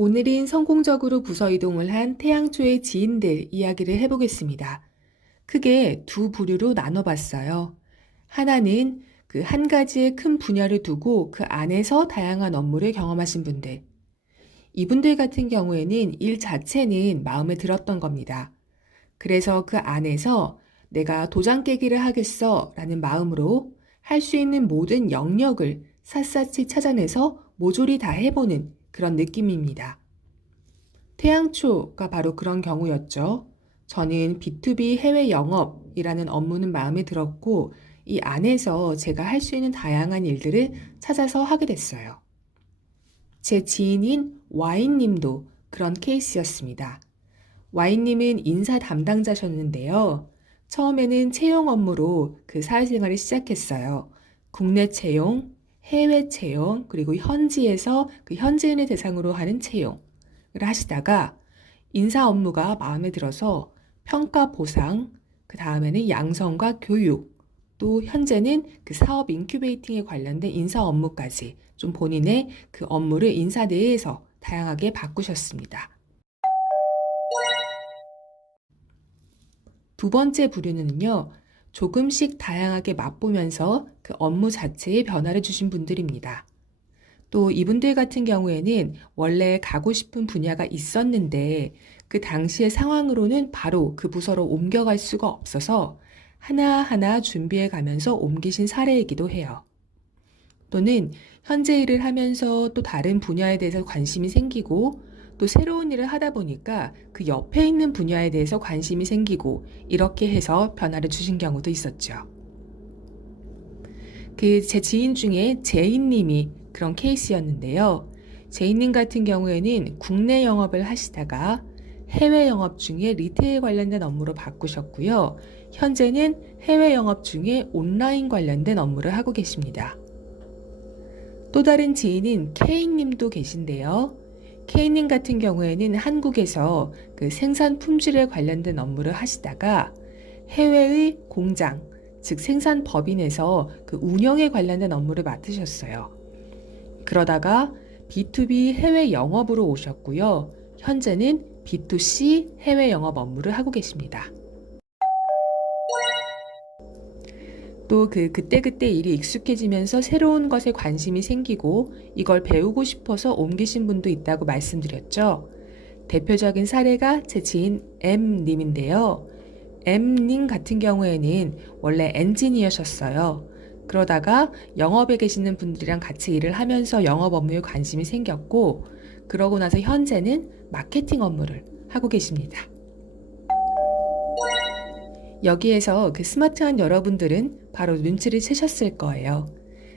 오늘은 성공적으로 부서 이동을 한 태양초의 지인들 이야기를 해보겠습니다. 크게 두 부류로 나눠봤어요. 하나는 그 한 가지의 큰 분야를 두고 그 안에서 다양한 업무를 경험하신 분들. 이분들 같은 경우에는 일 자체는 마음에 들었던 겁니다. 그래서 그 안에서 내가 도장 깨기를 하겠어 라는 마음으로 할 수 있는 모든 영역을 샅샅이 찾아내서 모조리 다 해보는 그런 느낌입니다. 태양초가 바로 그런 경우였죠. 저는 B2B 해외 영업이라는 업무는 마음에 들었고 이 안에서 제가 할 수 있는 다양한 일들을 찾아서 하게 됐어요. 제 지인인 Y님도 그런 케이스였습니다. Y님은 인사 담당자셨는데요. 처음에는 채용 업무로 그 사회생활을 시작했어요. 국내 채용, 해외 채용, 그리고 현지에서 그 현지인을 대상으로 하는 채용을 하시다가 인사 업무가 마음에 들어서 평가 보상, 그 다음에는 양성과 교육, 또 현재는 그 사업 인큐베이팅에 관련된 인사 업무까지 좀 본인의 그 업무를 인사 내에서 다양하게 바꾸셨습니다. 두 번째 부류는요, 조금씩 다양하게 맛보면서 그 업무 자체에 변화를 주신 분들입니다. 또 이분들 같은 경우에는 원래 가고 싶은 분야가 있었는데 그 당시의 상황으로는 바로 그 부서로 옮겨갈 수가 없어서 하나하나 준비해 가면서 옮기신 사례이기도 해요. 또는 현재 일을 하면서 또 다른 분야에 대해서 관심이 생기고 또 새로운 일을 하다 보니까 그 옆에 있는 분야에 대해서 관심이 생기고 이렇게 해서 변화를 주신 경우도 있었죠. 그 제 지인 중에 제인님이 그런 케이스였는데요. 제인님 같은 경우에는 국내 영업을 하시다가 해외 영업 중에 리테일 관련된 업무로 바꾸셨고요. 현재는 해외 영업 중에 온라인 관련된 업무를 하고 계십니다. 또 다른 지인인 K님도 계신데요. K님 같은 경우에는 한국에서 그 생산 품질에 관련된 업무를 하시다가 해외의 공장, 즉 생산 법인에서 그 운영에 관련된 업무를 맡으셨어요. 그러다가 B2B 해외 영업으로 오셨고요. 현재는 B2C 해외 영업 업무를 하고 계십니다. 또 그때그때 일이 익숙해지면서 새로운 것에 관심이 생기고 이걸 배우고 싶어서 옮기신 분도 있다고 말씀드렸죠. 대표적인 사례가 제 지인 M님인데요. M님 같은 경우에는 원래 엔지니어셨어요. 그러다가 영업에 계시는 분들이랑 같이 일을 하면서 영업 업무에 관심이 생겼고 그러고 나서 현재는 마케팅 업무를 하고 계십니다. 여기에서 그 스마트한 여러분들은 바로 눈치를 채셨을 거예요.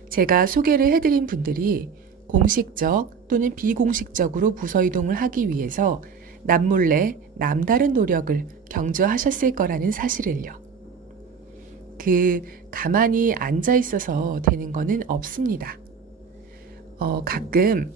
제가 소개를 해드린 분들이 공식적 또는 비공식적으로 부서 이동을 하기 위해서 남몰래 남다른 노력을 경주하셨을 거라는 사실을요. 가만히 앉아 있어서 되는 거는 없습니다. 가끔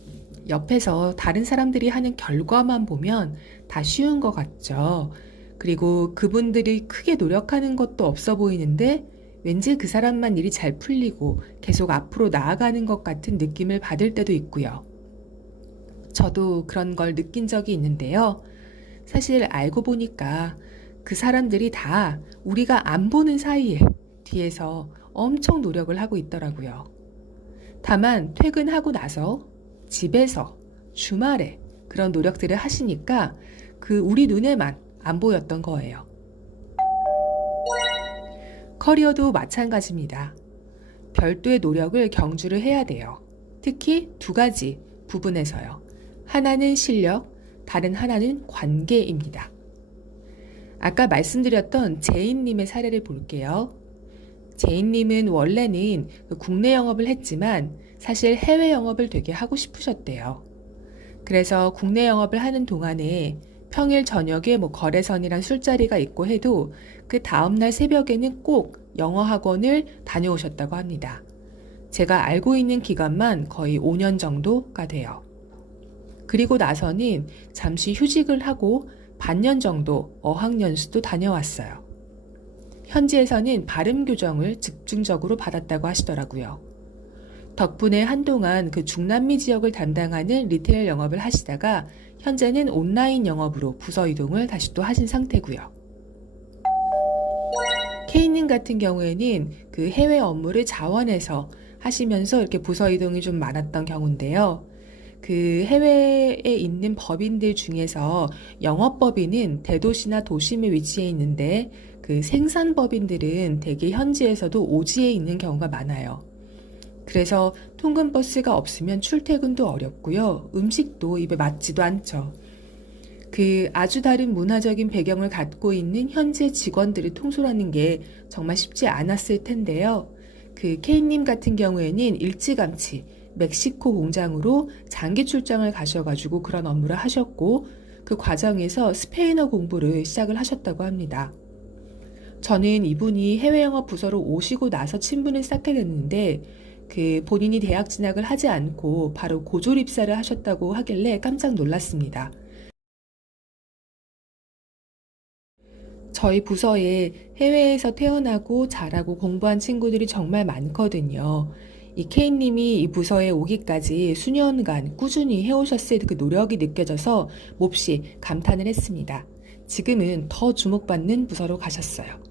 옆에서 다른 사람들이 하는 결과만 보면 다 쉬운 것 같죠. 그리고 그분들이 크게 노력하는 것도 없어 보이는데 왠지 그 사람만 일이 잘 풀리고 계속 앞으로 나아가는 것 같은 느낌을 받을 때도 있고요. 저도 그런 걸 느낀 적이 있는데요. 사실 알고 보니까 그 사람들이 다 우리가 안 보는 사이에 뒤에서 엄청 노력을 하고 있더라고요. 다만 퇴근하고 나서 집에서 주말에 그런 노력들을 하시니까 우리 눈에만 안 보였던 거예요. 커리어도 마찬가지입니다. 별도의 노력을 경주를 해야 돼요. 특히 두 가지 부분에서요. 하나는 실력, 다른 하나는 관계입니다. 아까 말씀드렸던 제인님의 사례를 볼게요. 제인님은 원래는 국내 영업을 했지만 사실 해외 영업을 되게 하고 싶으셨대요. 그래서 국내 영업을 하는 동안에 평일 저녁에 거래선이랑 술자리가 있고 해도 그 다음날 새벽에는 꼭 영어 학원을 다녀오셨다고 합니다. 제가 알고 있는 기간만 거의 5년 정도가 돼요. 그리고 나서는 잠시 휴직을 하고 반년 정도 어학연수도 다녀왔어요. 현지에서는 발음 교정을 집중적으로 받았다고 하시더라고요. 덕분에 한동안 그 중남미 지역을 담당하는 리테일 영업을 하시다가 현재는 온라인 영업으로 부서 이동을 다시 또 하신 상태고요. K님 같은 경우에는 그 해외 업무를 자원해서 하시면서 이렇게 부서 이동이 좀 많았던 경우인데요. 그 해외에 있는 법인들 중에서 영업법인은 대도시나 도심에 위치해 있는데 그 생산법인들은 대개 현지에서도 오지에 있는 경우가 많아요. 그래서 통근버스가 없으면 출퇴근도 어렵고요. 음식도 입에 맞지도 않죠. 그 아주 다른 문화적인 배경을 갖고 있는 현재 직원들을 통솔하는 게 정말 쉽지 않았을 텐데요. 그 K님 같은 경우에는 일찌감치 멕시코 공장으로 장기 출장을 가셔가지고 그런 업무를 하셨고 그 과정에서 스페인어 공부를 시작을 하셨다고 합니다. 저는 이분이 해외 영업 부서로 오시고 나서 친분을 쌓게 됐는데 그 본인이 대학 진학을 하지 않고 바로 고졸 입사를 하셨다고 하길래 깜짝 놀랐습니다. 저희 부서에 해외에서 태어나고 자라고 공부한 친구들이 정말 많거든요. 이 K님이 이 부서에 오기까지 수년간 꾸준히 해오셨을 그 노력이 느껴져서 몹시 감탄을 했습니다. 지금은 더 주목받는 부서로 가셨어요.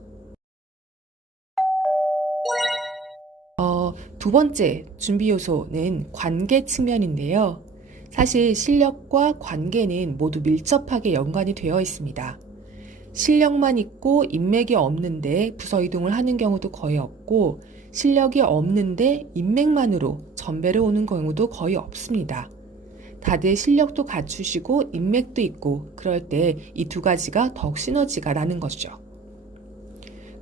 두 번째 준비 요소는 관계 측면인데요. 사실 실력과 관계는 모두 밀접하게 연관이 되어 있습니다. 실력만 있고 인맥이 없는데 부서 이동을 하는 경우도 거의 없고 실력이 없는데 인맥만으로 전배를 오는 경우도 거의 없습니다. 다들 실력도 갖추시고 인맥도 있고 그럴 때 이 두 가지가 더욱 시너지가 나는 것이죠.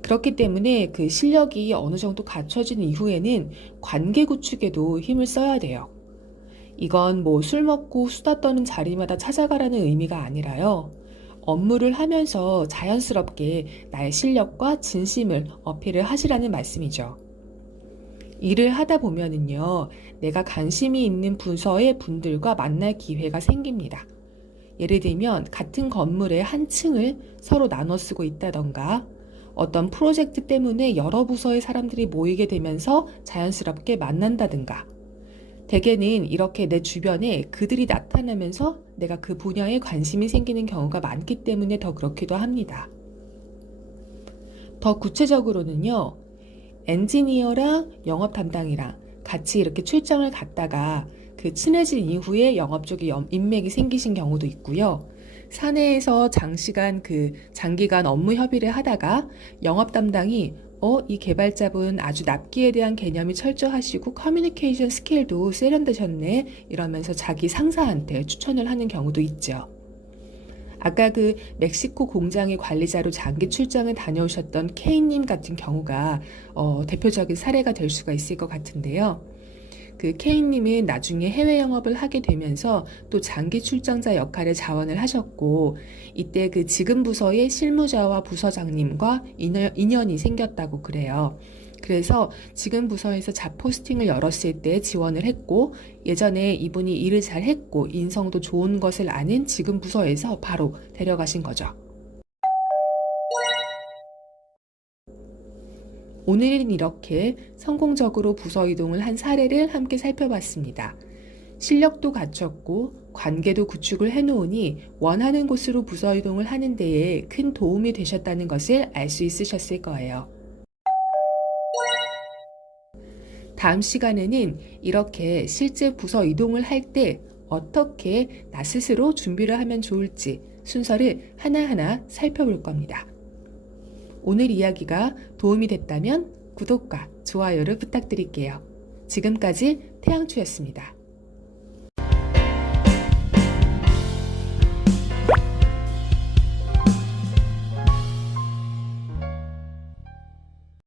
그렇기 때문에 그 실력이 어느 정도 갖춰진 이후에는 관계 구축에도 힘을 써야 돼요. 이건 뭐 술 먹고 수다 떠는 자리마다 찾아가라는 의미가 아니라요. 업무를 하면서 자연스럽게 나의 실력과 진심을 어필을 하시라는 말씀이죠. 일을 하다 보면은요, 내가 관심이 있는 부서의 분들과 만날 기회가 생깁니다. 예를 들면 같은 건물의 한 층을 서로 나눠 쓰고 있다던가 어떤 프로젝트 때문에 여러 부서의 사람들이 모이게 되면서 자연스럽게 만난다든가 대개는 이렇게 내 주변에 그들이 나타나면서 내가 그 분야에 관심이 생기는 경우가 많기 때문에 더 그렇기도 합니다. 더 구체적으로는요, 엔지니어랑 영업 담당이랑 같이 이렇게 출장을 갔다가 그 친해진 이후에 영업 쪽에 인맥이 생기신 경우도 있고요. 사내에서 장기간 업무 협의를 하다가 영업 담당이 이 개발자분 아주 납기에 대한 개념이 철저하시고 커뮤니케이션 스킬도 세련되셨네 이러면서 자기 상사한테 추천을 하는 경우도 있죠. 아까 그 멕시코 공장의 관리자로 장기 출장을 다녀오셨던 K님 같은 경우가 대표적인 사례가 될 수가 있을 것 같은데요. 그 K님은 나중에 해외 영업을 하게 되면서 또 장기 출장자 역할을 자원을 하셨고 이때 그 지금 부서의 실무자와 부서장님과 인연이 생겼다고 그래요. 그래서 지금 부서에서 잡 포스팅을 열었을 때 지원을 했고 예전에 이분이 일을 잘 했고 인성도 좋은 것을 아는 지금 부서에서 바로 데려가신 거죠. 오늘은 이렇게 성공적으로 부서 이동을 한 사례를 함께 살펴봤습니다. 실력도 갖췄고 관계도 구축을 해놓으니 원하는 곳으로 부서 이동을 하는 데에 큰 도움이 되셨다는 것을 알 수 있으셨을 거예요. 다음 시간에는 이렇게 실제 부서 이동을 할 때 어떻게 나 스스로 준비를 하면 좋을지 순서를 하나하나 살펴볼 겁니다. 오늘 이야기가 도움이 됐다면 구독과 좋아요를 부탁드릴게요. 지금까지 태양추였습니다.